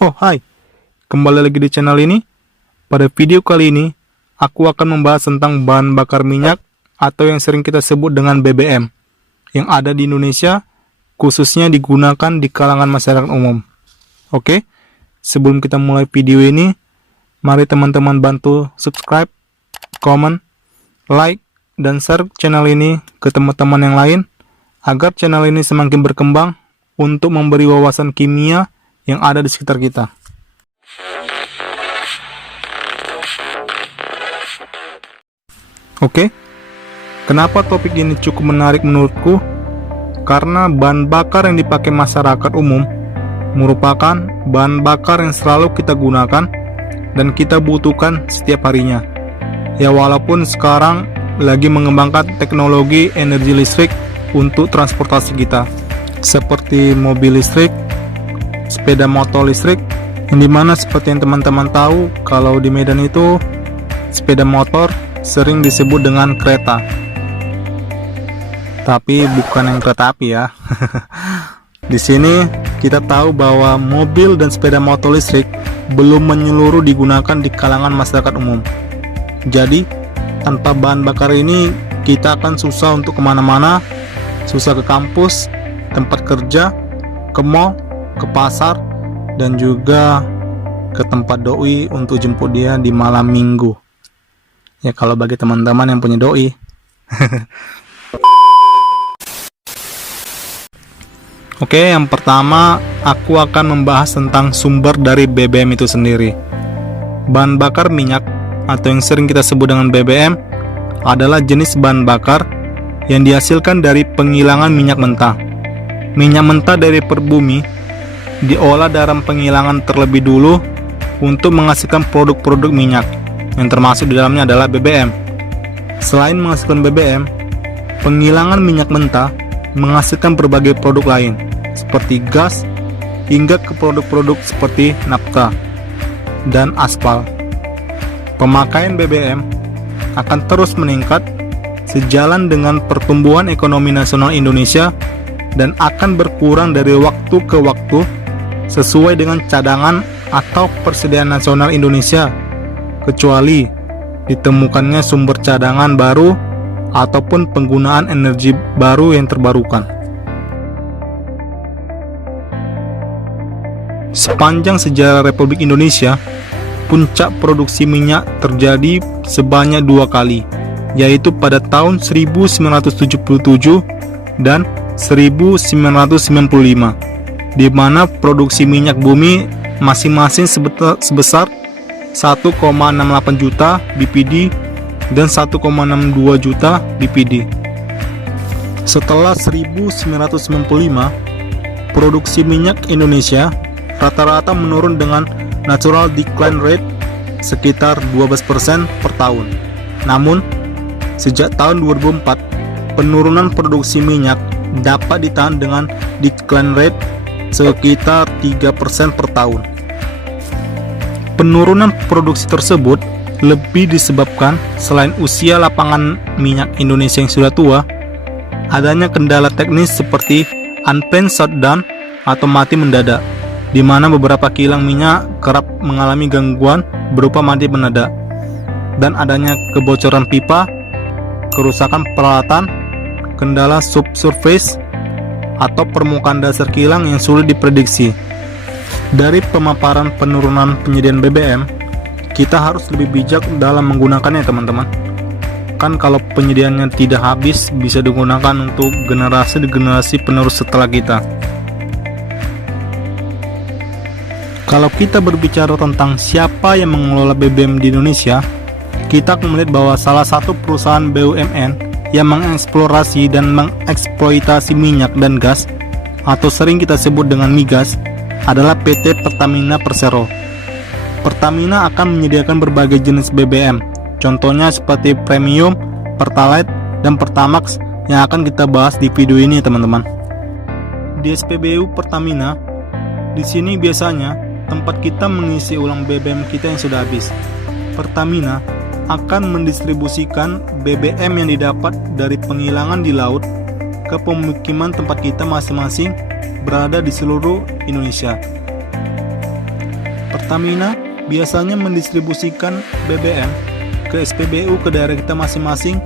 Oh hai, kembali lagi di channel ini. Pada video kali ini, aku akan membahas tentang bahan bakar minyak atau yang sering kita sebut dengan BBM yang ada di Indonesia, khususnya digunakan di kalangan masyarakat umum. Oke, sebelum kita mulai video ini, mari teman-teman bantu subscribe, comment, like, dan share channel ini ke teman-teman yang lain agar channel ini semakin berkembang untuk memberi wawasan kimia yang ada di sekitar kita. Oke, kenapa topik ini cukup menarik menurutku? Karena bahan bakar yang dipakai masyarakat umum merupakan bahan bakar yang selalu kita gunakan dan kita butuhkan setiap harinya. Ya, walaupun sekarang lagi mengembangkan teknologi energi listrik untuk transportasi kita, seperti mobil listrik, sepeda motor listrik, yang dimana seperti yang teman-teman tahu, kalau di Medan itu sepeda motor sering disebut dengan kereta, tapi bukan yang kereta api ya. Di sini kita tahu bahwa mobil dan sepeda motor listrik belum menyeluruh digunakan di kalangan masyarakat umum. Jadi tanpa bahan bakar ini kita akan susah untuk kemana-mana, susah ke kampus, tempat kerja, ke mall, ke pasar, dan juga ke tempat doi untuk jemput dia di malam minggu. Ya, kalau bagi teman-teman yang punya doi. Oke, yang pertama aku akan membahas tentang sumber dari BBM itu sendiri. Bahan bakar minyak atau yang sering kita sebut dengan BBM adalah jenis bahan bakar yang dihasilkan dari penghilangan minyak mentah. Minyak mentah dari perbumi diolah dalam penghilangan terlebih dulu untuk menghasilkan produk-produk minyak yang termasuk di dalamnya adalah BBM. Selain menghasilkan BBM, penghilangan minyak mentah menghasilkan berbagai produk lain seperti gas hingga ke produk-produk seperti nafta dan aspal. Pemakaian BBM akan terus meningkat sejalan dengan pertumbuhan ekonomi nasional Indonesia dan akan berkurang dari waktu ke waktu sesuai dengan cadangan atau persediaan nasional Indonesia, kecuali ditemukannya sumber cadangan baru ataupun penggunaan energi baru yang terbarukan. Sepanjang sejarah Republik Indonesia, puncak produksi minyak terjadi sebanyak 2 kali, yaitu pada tahun 1977 dan 1995, di mana produksi minyak bumi masing-masing sebesar 1,68 juta BPD dan 1,62 juta BPD. Setelah 1995, produksi minyak Indonesia rata-rata menurun dengan natural decline rate sekitar 12% per tahun. Namun, sejak tahun 2004, penurunan produksi minyak dapat ditahan dengan decline rate sekitar 3% per tahun. Penurunan produksi tersebut lebih disebabkan selain usia lapangan minyak Indonesia yang sudah tua, adanya kendala teknis seperti unplanned shutdown atau mati mendadak, di mana beberapa kilang minyak kerap mengalami gangguan berupa mati mendadak, dan adanya kebocoran pipa, kerusakan peralatan, kendala subsurface atau permukaan dasar kilang yang sulit diprediksi. Dari pemaparan penurunan penyediaan BBM, kita harus lebih bijak dalam menggunakannya, teman-teman. Kan kalau penyediaannya tidak habis, bisa digunakan untuk generasi penerus setelah kita. Kalau kita berbicara tentang siapa yang mengelola BBM di Indonesia, kita akan melihat bahwa salah satu perusahaan BUMN yang mengeksplorasi dan mengeksploitasi minyak dan gas, atau sering kita sebut dengan migas, adalah PT Pertamina Persero. Pertamina akan menyediakan berbagai jenis BBM, contohnya seperti Premium, Pertalite, dan Pertamax yang akan kita bahas di video ini, teman-teman. Di SPBU Pertamina, di sini biasanya tempat kita mengisi ulang BBM kita yang sudah habis. Pertamina akan mendistribusikan BBM yang didapat dari penghilangan di laut ke pemukiman tempat kita masing-masing berada di seluruh Indonesia. Pertamina biasanya mendistribusikan BBM ke SPBU ke daerah kita masing-masing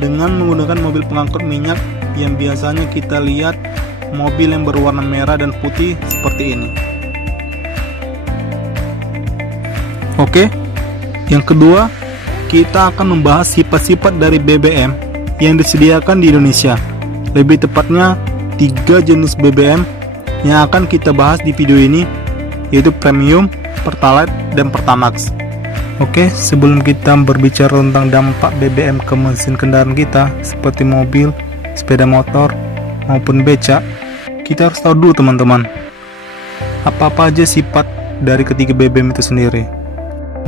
dengan menggunakan mobil pengangkut minyak yang biasanya kita lihat mobil yang berwarna merah dan putih seperti ini. Oke, yang kedua, kita akan membahas sifat-sifat dari BBM yang disediakan di Indonesia. Lebih tepatnya 3 jenis BBM yang akan kita bahas di video ini, yaitu Premium, Pertalite, dan Pertamax. Oke, sebelum kita berbicara tentang dampak BBM ke mesin kendaraan kita seperti mobil, sepeda motor, maupun becak, kita harus tahu dulu teman-teman, apa-apa aja sifat dari ketiga BBM itu sendiri.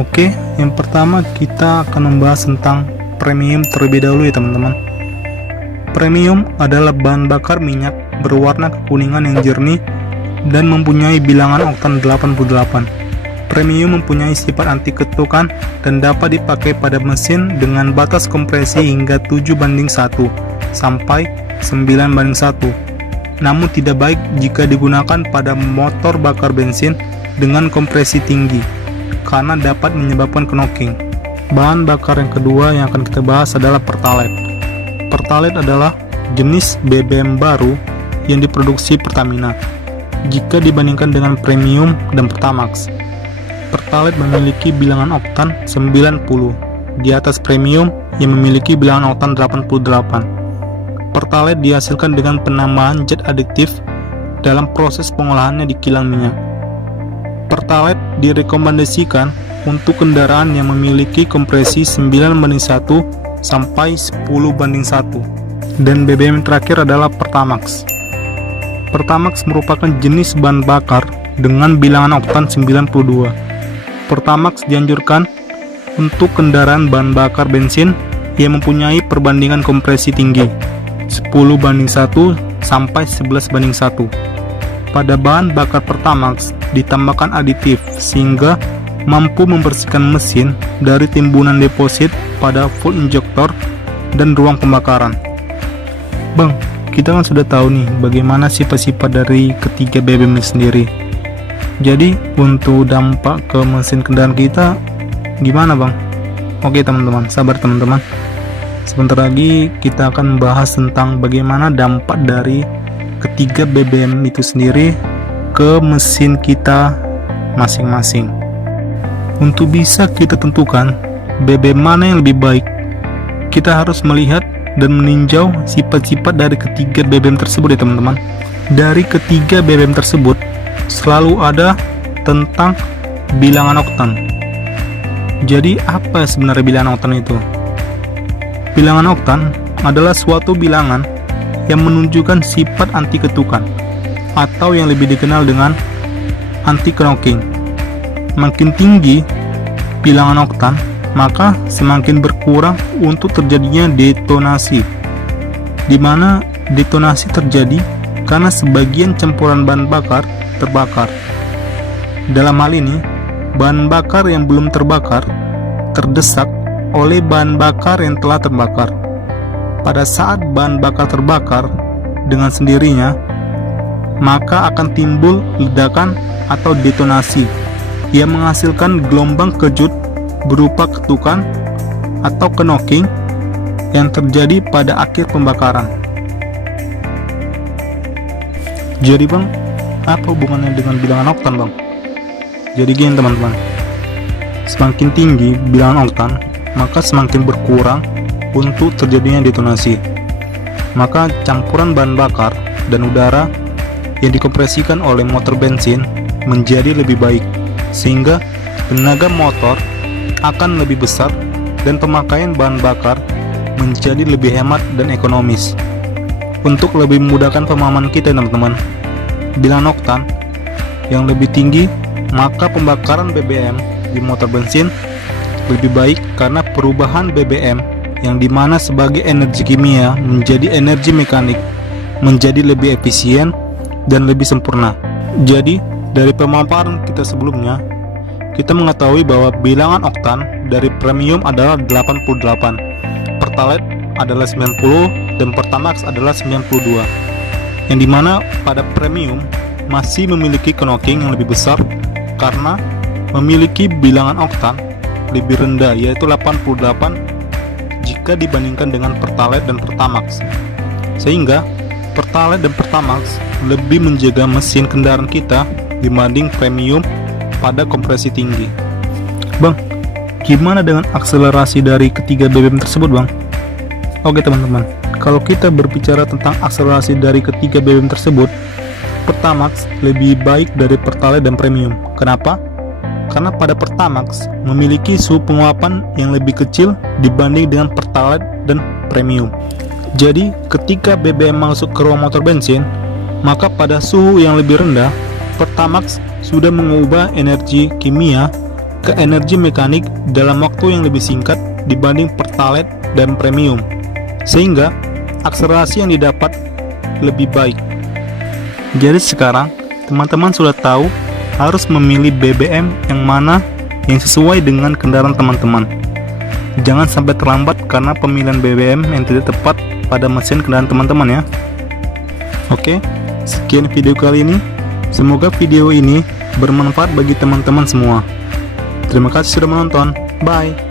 Oke, yang pertama kita akan membahas tentang premium terlebih dahulu ya teman-teman. Premium adalah bahan bakar minyak berwarna kekuningan yang jernih dan mempunyai bilangan oktan 88. Premium mempunyai sifat anti ketukan dan dapat dipakai pada mesin dengan batas kompresi hingga 7:1 sampai 9:1. Namun tidak baik jika digunakan pada motor bakar bensin dengan kompresi tinggi, karena dapat menyebabkan knocking. Bahan bakar yang kedua yang akan kita bahas adalah Pertalite. Pertalite adalah jenis BBM baru yang diproduksi Pertamina jika dibandingkan dengan Premium dan Pertamax. Pertalite memiliki bilangan oktan 90 di atas Premium yang memiliki bilangan oktan 88. Pertalite dihasilkan dengan penambahan zat adiktif dalam proses pengolahannya di kilang minyak. Pertalite direkomendasikan untuk kendaraan yang memiliki kompresi 9:1 sampai 10:1. Dan BBM terakhir adalah Pertamax. Pertamax merupakan jenis bahan bakar dengan bilangan oktan 92. Pertamax dianjurkan untuk kendaraan bahan bakar bensin yang mempunyai perbandingan kompresi tinggi 10:1 sampai 11:1. Pada bahan bakar Pertamax ditambahkan aditif sehingga mampu membersihkan mesin dari timbunan deposit pada fuel injektor dan ruang pembakaran. Bang, kita kan sudah tahu nih bagaimana sifat-sifat dari ketiga BBM sendiri. Jadi untuk dampak ke mesin kendaraan kita gimana bang? Oke teman-teman, sabar teman-teman. Sebentar lagi kita akan membahas tentang bagaimana dampak dari ketiga BBM itu sendiri ke mesin kita masing-masing. Untuk bisa kita tentukan BBM mana yang lebih baik, kita harus melihat dan meninjau sifat-sifat dari ketiga BBM tersebut ya teman-teman. Dari ketiga BBM tersebut selalu ada tentang bilangan oktan. Jadi apa sebenarnya bilangan oktan itu? Bilangan oktan adalah suatu bilangan yang menunjukkan sifat anti ketukan atau yang lebih dikenal dengan anti knocking. Makin tinggi bilangan oktan, maka semakin berkurang untuk terjadinya detonasi, di mana detonasi terjadi karena sebagian campuran bahan bakar terbakar. Dalam hal ini, bahan bakar yang belum terbakar terdesak oleh bahan bakar yang telah terbakar. Pada saat bahan bakar terbakar dengan sendirinya, maka akan timbul ledakan atau detonasi yang menghasilkan gelombang kejut berupa ketukan atau knocking yang terjadi pada akhir pembakaran. Jadi bang, apa hubungannya dengan bilangan oktan bang? Jadi gini teman-teman, semakin tinggi bilangan oktan, maka semakin berkurang untuk terjadinya detonasi. Maka campuran bahan bakar dan udara yang dikompresikan oleh motor bensin menjadi lebih baik, sehingga tenaga motor akan lebih besar dan pemakaian bahan bakar menjadi lebih hemat dan ekonomis. Untuk lebih memudahkan pemahaman kita teman-teman, bilangan oktan yang lebih tinggi, maka pembakaran BBM di motor bensin lebih baik karena perubahan BBM yang dimana sebagai energi kimia menjadi energi mekanik menjadi lebih efisien dan lebih sempurna. Jadi dari pemaparan kita sebelumnya, kita mengetahui bahwa bilangan oktan dari Premium adalah 88, Pertalite adalah 90, dan Pertamax adalah 92. Yang dimana pada Premium masih memiliki knocking yang lebih besar karena memiliki bilangan oktan lebih rendah, yaitu 88 jika dibandingkan dengan Pertalite dan Pertamax. Sehingga Pertalite dan Pertamax lebih menjaga mesin kendaraan kita dibanding premium pada kompresi tinggi. Bang, gimana dengan akselerasi dari ketiga BBM tersebut, Bang? Oke teman-teman, kalau kita berbicara tentang akselerasi dari ketiga BBM tersebut, Pertamax lebih baik dari Pertalite dan Premium. Kenapa? Karena pada Pertamax memiliki suhu penguapan yang lebih kecil dibanding dengan Pertalite dan Premium. Jadi, ketika BBM masuk ke ruang motor bensin, maka pada suhu yang lebih rendah, Pertamax sudah mengubah energi kimia ke energi mekanik dalam waktu yang lebih singkat dibanding Pertalite dan Premium. Sehingga, akselerasi yang didapat lebih baik. Jadi sekarang, teman-teman sudah tahu harus memilih BBM yang mana yang sesuai dengan kendaraan teman-teman. Jangan sampai terlambat karena pemilihan BBM yang tidak tepat pada mesin kendaraan teman-teman ya. Oke, sekian video kali ini. Semoga video ini bermanfaat bagi teman-teman semua. Terima kasih sudah menonton. Bye.